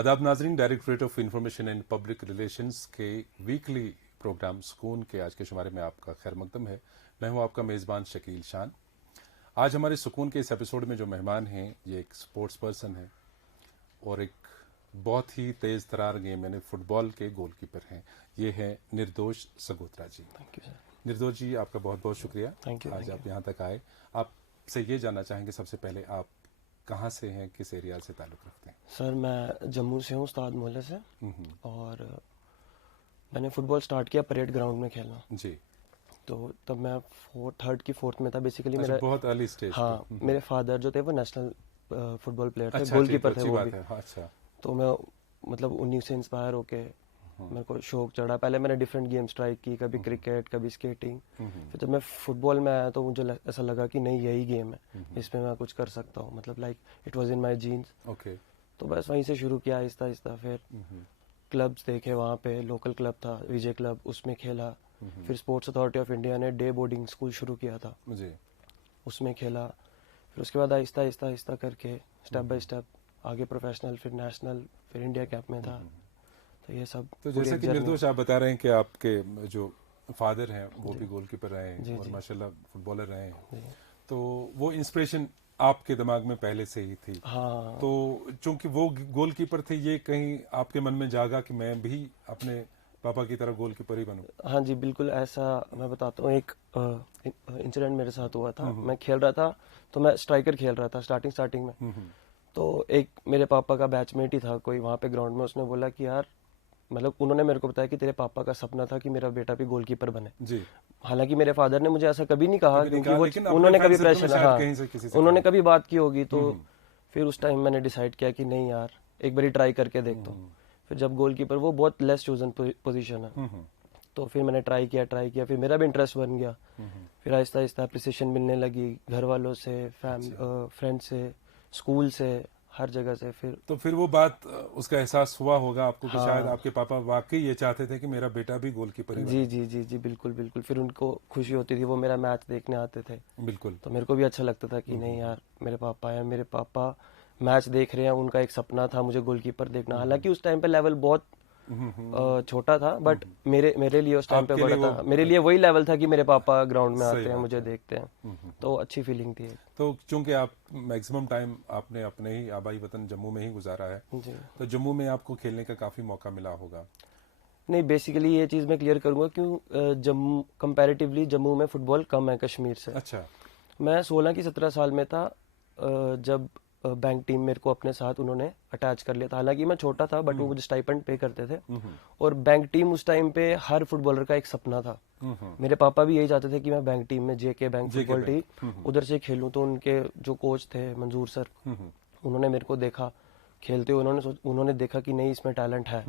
आदाब नाजरीन, directorate of information and public relations के वीकली प्रोग्राम सुकून के आज के शुमारे में आपका खैर मकदम है। मैं हूं आपका मेज़बान शकील शान। आज हमारे सुकून के इस एपिसोड में जो मेहमान हैं ये एक स्पोर्ट्स पर्सन है और एक बहुत ही तेज़ तरार गेम यानी फुटबॉल के गोलकीपर हैं। ये हैं Nirdosh Sagotra ji. Thank you sir. Nirdosh ji, आपका बहुत बहुत शुक्रिया। Thank you. आज आप यहाँ तक आए। आपसे ये जानना चाहेंगे सबसे पहले आप कहाँ से हैं, किस एरिया से ताल्लुक़ रखते हैं? सर मैं जम्मू से हूँ, उस्ताद मोहल्ले से, और मैंने फुटबॉल स्टार्ट किया परेड ग्राउंड में खेलना। जी। तो तब मैं थर्ड की फोर्थ में था बेसिकली। अच्छा, मेरा बहुत अर्ली स्टेज। हाँ, मेरे फादर जो थे वो नेशनल फुटबॉल प्लेयर थे, अच्छा, गोलकीपर थे अच्छी वो बात भी। है। हाँ, अच्छा। तो मैं मतलब उन्हीं से इंस्पायर होके मेरे को शौक चढ़ा। पहले मैंने डिफरेंट गेम्स ट्राई की, कभी क्रिकेट, कभी स्केटिंग। फिर जब मैं फुटबॉल में आया तो मुझे ऐसा लगा कि नहीं, यही गेम है, इसमें मैं कुछ कर सकता हूँ। मतलब like it was in my genes. Okay. तो बस वहीं से शुरू किया आहिस्ता आहिस्ता। फिर क्लब्स देखे, वहाँ पे लोकल क्लब था विजय क्लब, उसमें खेला। फिर स्पोर्ट्स अथॉरिटी ऑफ इंडिया ने डे बोर्डिंग स्कूल शुरू किया था, जी। उसमें खेला। फिर उसके बाद आहिस्ता आहिस्ता आहिस्ता करके स्टेप बाय स्टेप आगे प्रोफेशनल, फिर नेशनल, फिर इंडिया कैप में था। तो ये सब तो पूरी जैसा एक कि जर्नी। निर्दोष आप बता रहे हैं कि आपके जो फादर हैं वो भी गोलकीपर रहे हैं जी, और जी। माशाल्लाह फुटबॉलर रहे हैं, जी। तो वो इंस्पिरेशन आपके दिमाग में पहले से ही थी। हाँ, तो चूंकि वो गोलकीपर थे, ये कहीं आपके मन में जागा कि मैं भी अपने पापा की तरह गोलकीपर ही बनूं? हाँ जी, बिल्कुल ऐसा। मैं बताता हूँ, एक इंसिडेंट मेरे साथ हुआ था। मैं खेल रहा था, तो मैं स्ट्राइकर खेल रहा था स्टार्टिंग में। तो एक मेरे पापा का बैचमेट ही था कोई वहाँ पे ग्राउंड में, उसने बोला कि यार, मतलब उन्होंने मेरे को बताया कि तेरे पापा का सपना था कि मेरा बेटा भी गोलकीपर बने। जी। हालांकि मेरे फादर ने मुझे ऐसा कभी नहीं कहा, कभी नहीं क्योंकि कहा, वो लेकिन अपने उन्होंने फ्रेंड कभी सर्कल में प्रेशर, शायद हाँ, कहीं से किसी से उन्होंने कहा। कभी बात की होगी। तो फिर उस टाइम मैंने डिसाइड किया कि नहीं यार, एक बारी ट्राई करके देखता हूँ। फिर जब गोलकीपर, वो बहुत लेस चूजन पोजीशन है, तो फिर मैंने ट्राई किया, फिर मेरा भी इंटरेस्ट बन गया। फिर आहिस्ता आहिस्ता अप्रिसिएशन मिलने लगी घर वालों से, फ्रेंड से, स्कूल से, हर जगह से। फिर वो बात, उसका एहसास हुआ होगा आपको कि शायद हाँ आपके पापा वाकई ये चाहते थे कि मेरा बेटा भी गोलकीपर ही जी बने। जी जी जी, बिल्कुल बिल्कुल। फिर उनको खुशी होती थी, वो मेरा मैच देखने आते थे, बिल्कुल। तो मेरे को भी अच्छा लगता था कि नहीं यार, मेरे पापा हैं, मेरे पापा मैच देख रहे हैं, उनका एक सपना था मुझे गोलकीपर देखना। हालांकि उस टाइम पे लेवल बहुत छोटा था, बट मेरे मेरे लिए उस टाइम पे आपके बड़ा लिए वो था। मेरे लिए वही लेवल था कि मेरे पापा ग्राउंड में सही आते हैं, बात मुझे है। देखते हैं। तो अच्छी फीलिंग थी। तो चूंकि आप मैक्सिमम टाइम आपने अपने ही आबाई वतन जम्मू में ही गुजारा है, जी। तो जम्मू में आपको खेलने का काफी मौका मिला होगा। नहीं, बेसिकली ये चीज़ मैं क्लियर करूंगा, क्यों जम्मू कंपैरेटिवली जम्मू में फुटबॉल कम है कश्मीर से। अच्छा। मैं 16 की 17 साल में था, जब बैंक टीम मेरे को अपने साथ उन्होंने अटैच कर लिया था। हालांकि मैं छोटा था, बट वो मुझे स्टाइपेंड पे करते थे। और बैंक टीम उस टाइम पे हर फुटबॉलर का एक सपना था। मेरे पापा भी यही चाहते थे कि मैं बैंक टीम में, जेके बैंक जेके फुटबॉल बैंक। टीम, उधर से खेलूं। तो उनके जो कोच थे मंजूर सर, उन्होंने मेरे को देखा खेलते हुए, उन्होंने देखा कि नहीं, इसमें टैलेंट है।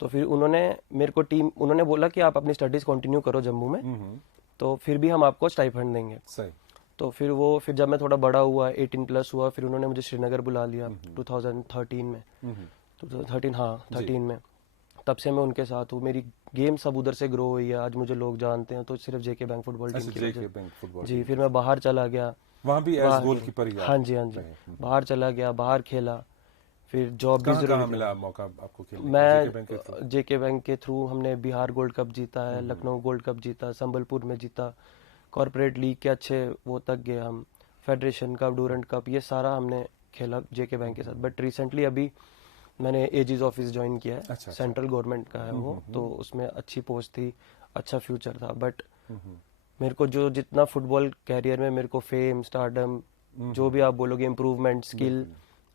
तो फिर उन्होंने मेरे को उन्होंने बोला कि आप अपनी स्टडीज कंटिन्यू करो जम्मू में, तो फिर भी हम आपको स्टाइपेंड देंगे। सही। तो फिर जब मैं थोड़ा बड़ा हुआ, 18+ हुआ, फिर उन्होंने मुझे श्रीनगर बुला लिया 2013 में। 2013, हाँ 13 में। तब से मैं उनके साथ हूँ। मेरी गेम सब उधर से ग्रो हुई है। आज मुझे लोग जानते हैं तो सिर्फ जेके बैंक फुटबॉल टीम अच्छा, की जेके वजह बैंक फुटबॉल से। जी। टीम। फिर मैं बाहर चला गया, वहां भी एज बाहर गोलकीपर ही हाँ आप जी, हाँ जी, रहे। बाहर चला गया, बाहर खेला। फिर जॉब भी कहाँ जरूरी कहाँ थी। मिला मौका आपको खेलने का जेके बैंक के थ्रू? मैं जेके बैंक के थ्रू, हमने बिहार गोल्ड कप जीता है, लखनऊ गोल्ड कप जीता, संबलपुर में जीता, कॉर्पोरेट लीग के अच्छे वो तक गए हम, फेडरेशन कप, डूरंट कप, ये सारा हमने खेला जेके बैंक के साथ। बट रिसेंटली अभी मैंने एजीज ऑफिस ज्वाइन किया है। अच्छा। सेंट्रल गवर्नमेंट का है वो, तो उसमें अच्छी पोस्ट थी, अच्छा फ्यूचर था। बट मेरे को जो जितना फुटबॉल कैरियर में मेरे को फेम, स्टारडम, जो भी आप बोलोगे, इम्प्रूवमेंट, स्किल,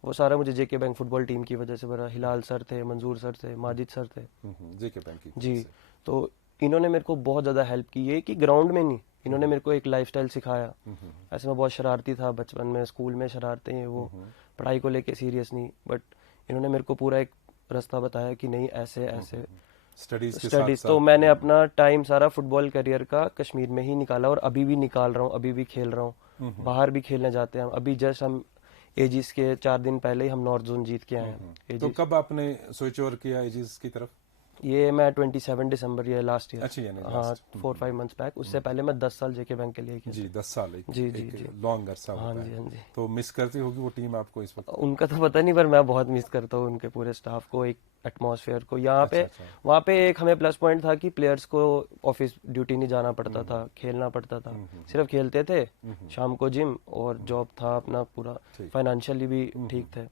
वो सारा मुझे जेके बैंक फुटबॉल टीम की वजह से बना। हिलाल सर थे, मंजूर सर थे, माजिद सर थे। जेके बैंक की तरफ जी। से। तो इन्होंने मेरे को बहुत ज़्यादा हेल्प की है, कि ग्राउंड में नहीं, इन्होंने मेरे को एक लाइफस्टाइल सिखाया। ऐसे मैं बहुत शरारती था बचपन में, स्कूल में शरारतें हैं वो, पढ़ाई को लेके सीरियस नहीं, बट इन्होंने मेरे को पूरा एक रास्ता बताया कि नहीं, ऐसे ऐसे स्टडीज के साथ स्टडीज। साथ तो मैंने अपना टाइम सारा फुटबॉल करियर का कश्मीर में ही निकाला, और अभी भी निकाल रहा हूँ, अभी भी खेल रहा हूँ। बाहर भी खेलने जाते हैं हम। अभी जस्ट हम एजिस के 4 दिन पहले ही हम नॉर्थ जोन जीत के आए हैं। तो एजिस कब आपने स्विच ओवर किया एजीज की तरफ? ये मैं 27 दिसंबर ये लास्ट ईयर। अच्छा, यानी हाँ, last। 4-5 months back. उससे पहले मैं 10 साल जेके बैंक के लिए खेला। जी, 10 साल एक, जी जी एक जी। लॉन्ग अरसा हाँ होता जी, है। हाँ जी। तो मिस करती होगी वो टीम आपको इस वक्त? उनका तो पता नहीं, पर मैं बहुत मिस करता हूँ उनके पूरे स्टाफ को, एक एटमॉस्फेयर को यहाँ पे। अच्छा। वहाँ पे एक हमें प्लस पॉइंट था कि प्लेयर्स को ऑफिस ड्यूटी नहीं जाना पड़ता था, खेलना पड़ता था। सिर्फ खेलते थे, शाम को जिम, और जॉब था अपना पूरा, ठीक। फाइनेंशियली भी ठीक थे।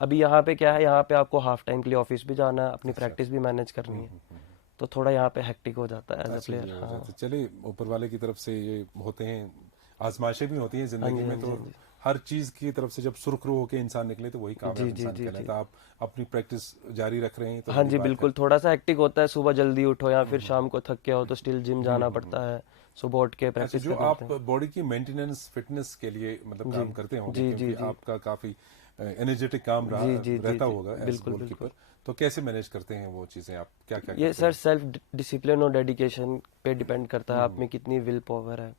अभी यहाँ पे क्या है, यहाँ पे आपको हाफ टाइम के लिए ऑफिस भी जाना है, अपनी प्रैक्टिस भी मैनेज करनी है, तो थोड़ा यहाँ पे हेक्टिक हो जाता है एज अ अच्छा, प्लेयर। ये हो हाँ जाता है। चलिए, ऊपर वाले की तरफ से ये होते हैं, आजमाइशें भी होती हैं हाँ जिंदगी जी, में, हाँ जी, तो हाँ जी। हर चीज की तरफ से जब सुरखरू होकर इंसान निकले तो वही कामयाब जी जी इंसान जी जी। कहलाता है। आप अपनी प्रैक्टिस जारी रख रहे हैं तो हाँ बड़ी जी बात है। बिल्कुल, थोड़ा सा हेक्टिक होता है, सुबह जल्दी उठो या फिर शाम को थक के हो तो स्टिल जिम जाना पड़ता है, सुबह उठ के अच्छा, प्रैक्टिस जो करने आप होते हैं। बॉडी की मेंटेनेंस फिटनेस के लिए मतलब जी काम करते होंगे, जी जी क्योंकि जी आपका काफी एनर्जेटिक काम जी जी जी रहता जी। होगा एज बिल्कुल बिल्कुल। गोलकीपर, तो कैसे मैनेज करते हैं वो चीजें, आप क्या क्या ये करते सर हैं? सेल्फ डिसिप्लिन और डेडिकेशन पे डिपेंड करता है, आप में कितनी विल पावर है।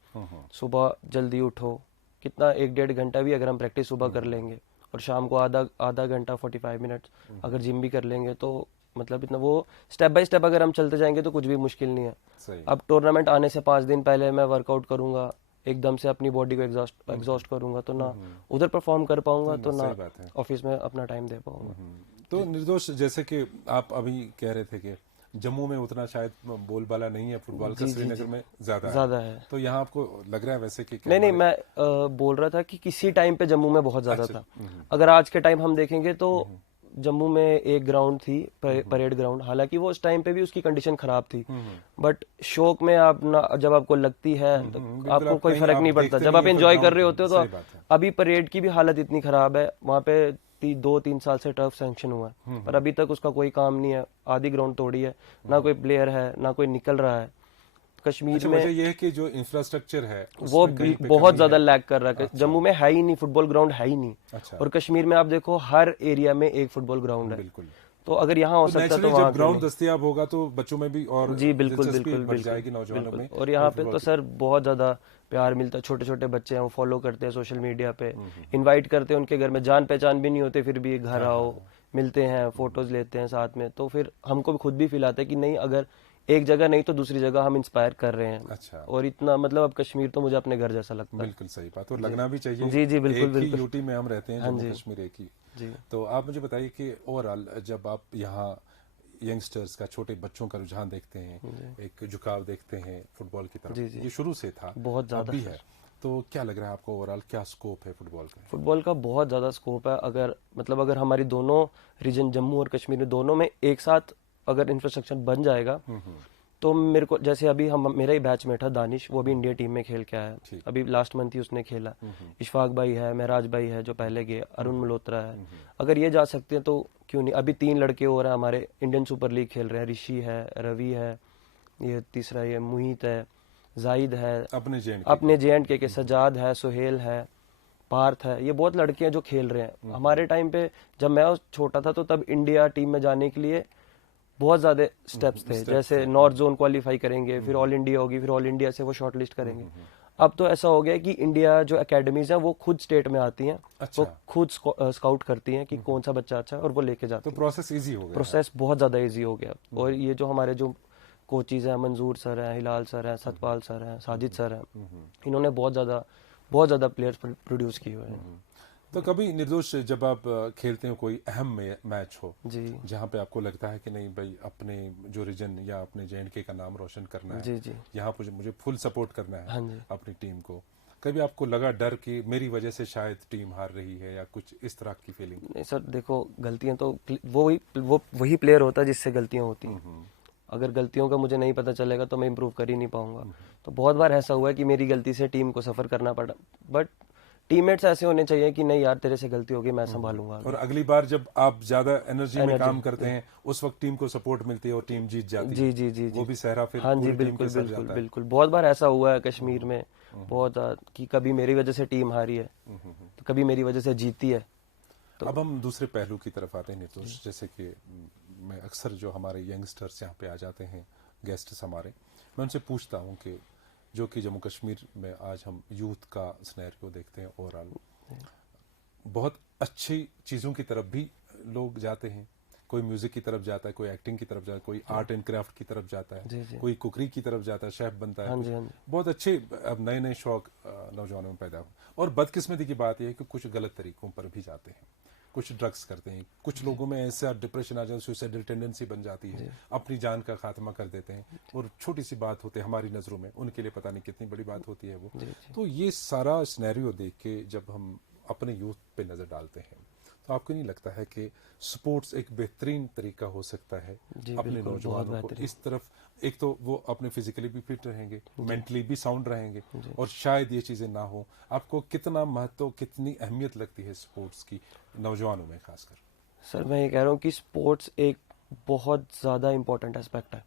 सुबह जल्दी उठो, कितना 1-1.5 घंटा भी अगर हम प्रैक्टिस सुबह कर लेंगे, और शाम को आधा आधा घंटा 45 मिनट्स अगर जिम भी कर लेंगे, तो मतलब इतना वो स्टेप बाय स्टेप अगर हम चलते जाएंगे तो कुछ भी मुश्किल नहीं है। सही। अब टूर्नामेंट आने से 5 दिन पहले मैं वर्कआउट करूंगा, एकदम से अपनी बॉडी को एग्जॉस्ट करूंगा, तो ना उधर परफॉर्म कर पाऊंगा, तो ना सही बात है। ऑफिस में अपना टाइम दे पाऊंगा। तो निर्दोष, जैसे कि आप अभी कह रहे थे कि जम्मू में उतना शायद बोलबाला नहीं है फुटबॉल का, जी जी श्रीनगर जी। में ज्यादा है, ज्यादा है। तो यहाँ आपको लग रहा है वैसे कि क्या नहीं नहीं, हमारे? मैं बोल रहा था कि किसी टाइम पे जम्मू में बहुत ज्यादा अच्छा। था। अगर आज के टाइम हम देखेंगे तो जम्मू में एक ग्राउंड थी, परेड ग्राउंड, हालांकि वो उस टाइम पे भी उसकी कंडीशन खराब थी, बट शौक में आप ना, जब आपको लगती है तो बिल्कुल, आपको आप कोई कहीं फर्क आप नहीं पड़ता, देखते जब नहीं आप है फिर एंजॉय कर रहे होते ग्राउंड, हो सही तो। बात है। अभी परेड की भी हालत इतनी खराब है, वहां पे 2-3 साल से टर्फ सैंक्शन हुआ है, पर अभी तक उसका कोई काम नहीं है, आधी ग्राउंड तोड़ी है, ना कोई प्लेयर है, ना कोई निकल रहा है कश्मीर अच्छा, में। वजह यह है कि जो इंफ्रास्ट्रक्चर है वो उसमें कहीं पे बहुत कमी ज्यादा है। लैग कर रहा है, अच्छा। जम्मू में है ही नहीं, फुटबॉल ग्राउंड है ही नहीं। अच्छा। और कश्मीर में आप देखो हर एरिया में एक फुटबॉल ग्राउंड है, बिल्कुल। तो अगर यहाँ हो तो सकता है तो नेचुरली वहाँ जब क्यों ग्राउंड नहीं। दस्तियाब होगा तो बच्चों में भी और जी बिल्कुल दिलचस्पी बिल्कुल बढ़ बिल्कुल जाएगी, नौजवानों बिल्कुल। में, और वो यहाँ पे फुटबॉल तो की। सर बहुत ज्यादा प्यार मिलता है, छोटे छोटे बच्चे हैं वो फॉलो करते हैं सोशल मीडिया पे, इनवाइट करते हैं उनके घर में, जान पहचान भी नहीं होते फिर भी घर आओ, मिलते हैं, फोटोज लेते हैं साथ में, तो फिर हमको भी खुद भी फील आता है कि नहीं, अगर एक जगह नहीं तो दूसरी जगह हम इंस्पायर कर रहे हैं। अच्छा। और इतना मतलब अब कश्मीर तो मुझे अपने घर जैसा लगता है। बिल्कुल सही बात, और लगना भी चाहिए। जी जी बिल्कुल एक ही बिल्कुल। यूटी में हम रहते हैं, हाँ जम्मू जी कश्मीर एक ही। जी तो आप मुझे बताइए कि ओवरऑल जब आप यहाँ यंगस्टर्स का, छोटे बच्चों का रुझान देखते हैं, एक झुकाव देखते हैं फुटबॉल की तरफ, जी जी। ये शुरू से था, बहुत अब ज्यादा भी सर। है, तो क्या लग रहा है आपको ओवरऑल क्या स्कोप है फुटबॉल का? फुटबॉल का बहुत ज़्यादा स्कोप है, अगर मतलब अगर हमारी दोनों रीजन जम्मू और कश्मीर में दोनों में एक साथ अगर इंफ्रास्ट्रक्चर बन जाएगा, तो मेरे को जैसे अभी हम, मेरा ही बैचमेट है दानिश, वो भी इंडिया टीम में खेल के आया है, ठीक। अभी लास्ट मंथ ही उसने खेला। इशफाक भाई है, महराज भाई है जो पहले गए, अरुण मल्होत्रा है, अगर ये जा सकते हैं तो क्यों नहीं। अभी 3 लड़के और हैं हमारे इंडियन सुपर लीग खेल रहे हैं, ऋषि है, रवि है, ये तीसरा ये मुहित है, जाहिद है, अपने अपने JNK के सजाद है, सुहेल है, पार्थ है, ये बहुत लड़के हैं जो खेल रहे हैं। हमारे टाइम पे जब मैं छोटा था तो तब इंडिया टीम में जाने के लिए बहुत ज्यादा स्टेप्स थे, जैसे नॉर्थ जोन क्वालिफाई करेंगे, फिर ऑल इंडिया होगी, फिर ऑल इंडिया से वो शॉर्ट लिस्ट करेंगे। अब तो ऐसा हो गया कि इंडिया जो एकेडमीज हैं वो खुद स्टेट में आती हैं, अच्छा। वो खुद स्काउट करती हैं कि कौन सा बच्चा अच्छा है और वो लेके जाती तो हैं। प्रोसेस इजी हो गया है। प्रोसेस बहुत ज़्यादा इजी हो गया। और ये जो हमारे जो कोचेज हैं, मंजूर सर हैं, हिलाल सर हैं, सतपाल सर हैं, साजिद सर हैं, इन्होंने बहुत ज़्यादा प्लेयर्स प्रोड्यूस किए हुए हैं। तो कभी निर्दोष जब आप खेलते हो कोई अहम मैच हो जी जहाँ पे आपको लगता है कि नहीं भाई, अपने जो रीजन या अपने JNK का नाम रोशन करना है, जी जी। यहाँ पर मुझे फुल सपोर्ट करना है हाँ जी। अपनी टीम को, कभी आपको लगा डर कि मेरी वजह से शायद टीम हार रही है, या कुछ इस तरह की फीलिंग? नहीं सर, देखो गलतियां तो वही प्लेयर होता है जिससे गलतियां होती हैं। अगर गलतियों का मुझे नहीं पता चलेगा तो मैं इम्प्रूव कर ही नहीं पाऊंगा। तो बहुत बार ऐसा हुआ है कि मेरी गलती से टीम को सफर करना पड़ा, बट टीममेट्स ऐसे होने चाहिए कि नहीं यार तेरे से गलती होगी, मैं संभालूंगा और अगली बार जब आप ज्यादा एनर्जी में काम करते हैं उस वक्त टीम को सपोर्ट मिलती है और टीम जीत जाती जी है, जी जी वो जी। भी सहरा फिर हाँ जी पूरी टीम बिल्कुल के सर बिल्कुल जाता है। बिल्कुल। बहुत बार ऐसा हुआ है कश्मीर में, बहुत कि कभी मेरी वजह से टीम हारी है, तो कभी मेरी वजह से जीती है। अब हम दूसरे पहलू की तरफ आते हैं नितोष, जैसे कि मैं अक्सर जो हमारे यंगस्टर्स यहाँ पे आ जाते हैं, गेस्ट्स हमारे, मैं उनसे पूछता हूँ कि जो कि जम्मू कश्मीर में आज हम यूथ का सिनेरियो देखते हैं, ओवरऑल बहुत अच्छी चीज़ों की तरफ भी लोग जाते हैं, कोई म्यूजिक की तरफ जाता है, कोई एक्टिंग की तरफ जाता है, कोई आर्ट एंड क्राफ्ट की तरफ जाता जी, है, जी। कोई कुकरी की तरफ जाता है, शेफ बनता है। हाँ जी, हाँ जी। बहुत अच्छे अब नए नए शौक नौजवानों में पैदा हो। और बदकिस्मती की बात यह है कि कुछ गलत तरीकों पर भी जाते हैं, कुछ ड्रग्स करते हैं, कुछ लोगों में ऐसा डिप्रेशन आ जाता है, सुसाइडल टेंडेंसी बन जाती है, अपनी जान का खात्मा कर देते हैं। और छोटी सी बात होती है हमारी नज़रों में, उनके लिए पता नहीं कितनी बड़ी बात होती है वो। तो ये सारा सिनेरियो देख के जब हम अपने यूथ पे नज़र डालते हैं, तो आपको नहीं लगता है कि स्पोर्ट्स एक बेहतरीन तरीका हो सकता है जी, अपने बिल्कुल, नौजवानों बहुत को बेहतरीन। इस तरफ? एक तो वो अपने फिजिकली भी फिट रहेंगे, मेंटली भी साउंड रहेंगे, और शायद ये चीज़ें ना हो। आपको कितना महत्व, कितनी अहमियत लगती है स्पोर्ट्स की नौजवानों में खासकर? सर मैं ये कह रहा हूँ कि स्पोर्ट्स एक बहुत ज़्यादा इम्पोर्टेंट एस्पेक्ट है।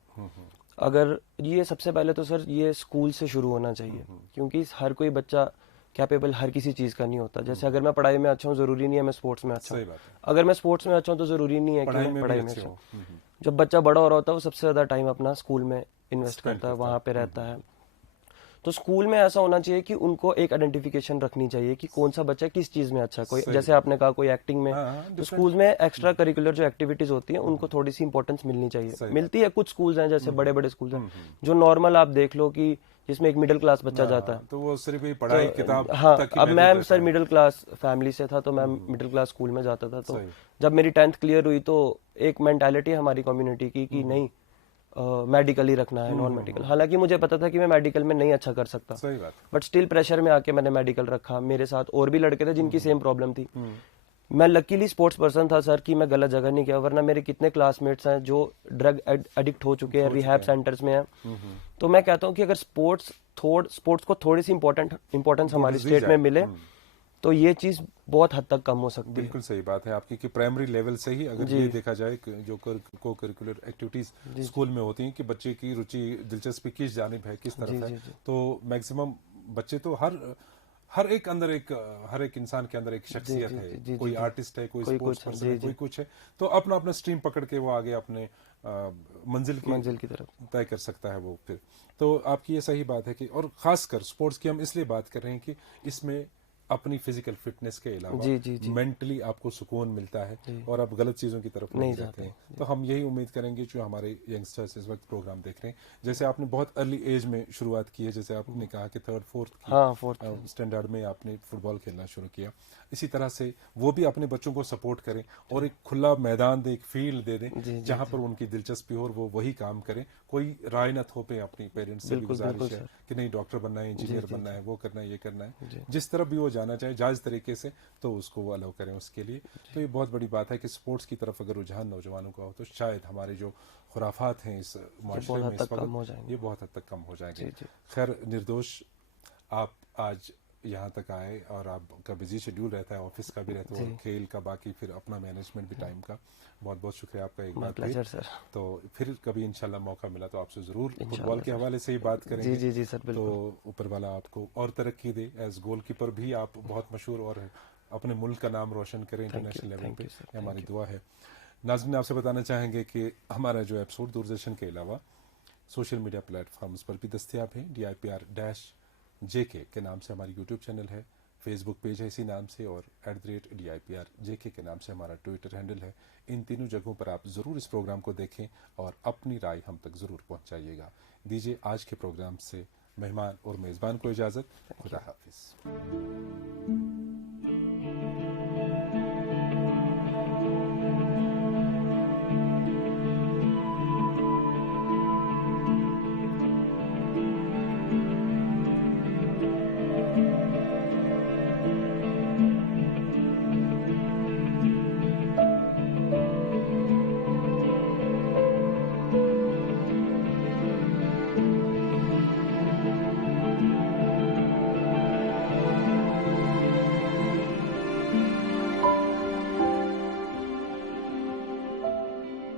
अगर ये सबसे पहले तो सर ये स्कूल से शुरू होना चाहिए, क्योंकि हर कोई बच्चा कैपेबल हर किसी चीज़ का नहीं होता। जैसे अगर मैं पढ़ाई में अच्छा हूँ, ज़रूरी नहीं है मैं स्पोर्ट्स में अच्छा सही हूँ। बात है। अगर मैं स्पोर्ट्स में अच्छा हूँ तो ज़रूरी नहीं है कि पढ़ाई मैं में भी पढ़ाई में अच्छे अच्छा हो। हूँ। जब बच्चा बड़ा हो रहा होता है वो सबसे ज़्यादा टाइम अपना स्कूल में इन्वेस्ट Spend करता है, करता है। वहाँ पे रहता है। तो स्कूल में ऐसा होना चाहिए कि उनको एक आइडेंटिफिकेशन रखनी चाहिए कि कौन सा बच्चा किस चीज़ में अच्छा है। कोई सही जैसे बात आपने कहा कोई एक्टिंग में, हाँ, हाँ, तो different- स्कूल में एक्स्ट्रा करिकुलर जो एक्टिविटीज होती हैं उनको थोड़ी सी इंपॉर्टेंस मिलनी चाहिए। सही मिलती है, कुछ स्कूल्स हैं जैसे बड़े बड़े स्कूल्स हैं जो नॉर्मल आप देख लो कि जिसमें एक मिडिल क्लास बच्चा जाता है। तो वो सिर्फ ही पढ़ाई किताब हाँ, तक ही अब महदूद मैं रहता सर है। मिडिल क्लास फैमिली से था, तो मैं मिडिल क्लास स्कूल में जाता था। तो सही। जब मेरी 10th क्लियर हुई तो एक मेंटालिटी है हमारी कम्युनिटी की कि नहीं मेडिकल ही रखना है, नॉन मेडिकल। हालांकि मुझे पता था कि मैं मेडिकल में नहीं अच्छा कर सकता, सही बात है। बट स्टिल प्रेशर में आके मैंने मेडिकल रखा। मेरे साथ और भी लड़के थे जिनकी सेम प्रॉब्लम थी। मैं लकीली स्पोर्ट्स पर्सन था सर कि मैं गलत जगह नहीं गया, वरना मेरे कितने क्लासमेट्स हैं जो ड्रग एडिक्ट हो चुके हैं, रिहैब सेंटर्स में हैं। तो मैं कहता हूँ कि अगर स्पोर्ट्स को थोड़ी सी इंपॉर्टेंस हमारी दी स्टेट में जाए। मिले तो ये चीज़ बहुत हद तक कम हो सकती है। बिल्कुल सही बात है आपकी कि प्राइमरी लेवल से ही अगर ये देखा जाए कि जो को करिकुलर एक्टिविटीज स्कूल में होती हैं कि बच्चे की रुचि, दिलचस्पी किस जानिब है, किस तरफ है, तो मैक्सिमम बच्चे तो हर एक अंदर हर एक इंसान के अंदर एक शख्सियत है। कोई आर्टिस्ट है, कोई स्पोर्ट्स पर्सन है, कोई कुछ है, तो अपना अपना स्ट्रीम पकड़ के वो आगे अपने मंजिल की तरफ तय कर सकता है वो फिर। तो आपकी ये सही बात है कि, और खासकर स्पोर्ट्स की हम इसलिए बात कर रहे हैं कि इसमें अपनी फिजिकल फिटनेस के अलावा मेंटली आपको सुकून मिलता है और आप गलत चीज़ों की तरफ नहीं जाते हैं। तो हम यही उम्मीद करेंगे जो हमारे यंगस्टर्स इस वक्त प्रोग्राम देख रहे हैं, जैसे आपने बहुत अर्ली एज में शुरुआत की है, जैसे आपने कहा कि 3rd 4th स्टैंडर्ड में आपने फुटबॉल खेलना शुरू किया, इसी तरह से वो भी अपने बच्चों को सपोर्ट करें और एक खुला मैदान दें, एक फील्ड दे दें जहाँ पर उनकी दिलचस्पी हो और वो वही काम करें। कोई राय न थोपे, अपनी पेरेंट्स से भी गुजारिश है कि नहीं डॉक्टर बनना है, इंजीनियर बनना है, वो करना है, ये करना है, जिस तरफ भी वो जाना चाहे जायज़ तरीके से, तो उसको वो अलाउ करें उसके लिए। तो ये बहुत बड़ी बात है कि स्पोर्ट्स की तरफ अगर रुझान नौजवानों का हो तो शायद हमारे जो खुराफात हैं इस माशरे में इस वक्त ये बहुत हद तक कम हो जाएंगे। खैर निर्दोष, आप आज यहाँ तक आए और आपका बिजी शेड्यूल रहता है, ऑफिस का भी रहता है और खेल का, बाकी फिर अपना मैनेजमेंट भी टाइम का। बहुत बहुत शुक्रिया आपका एक बार फिर। तो फिर कभी इंशाल्लाह मौका मिला तो आपसे जरूर फुटबॉल के हवाले से ही बात करेंगे। जी सर, बिल्कुल। तो ऊपर वाला आपको और तरक्की दे, एज गोलकीपर भी आप बहुत मशहूर और अपने मुल्क का नाम रोशन करें इंटरनेशनल लेवल पे, हमारी दुआ है। नाज़रीन, आपसे बताना चाहेंगे कि हमारा जो एपिसोड दूरदर्शन के अलावा सोशल मीडिया प्लेटफॉर्म्स पर भी दस्तियाब है। DIPR-JK के नाम से हमारी यूट्यूब चैनल है, फेसबुक पेज है इसी नाम से, और @DIPR-JK के नाम से हमारा ट्विटर हैंडल है। इन तीनों जगहों पर आप ज़रूर इस प्रोग्राम को देखें और अपनी राय हम तक ज़रूर पहुंचाइएगा। दीजिए आज के प्रोग्राम से मेहमान और मेज़बान को इजाज़त। खुदा हाफिज़।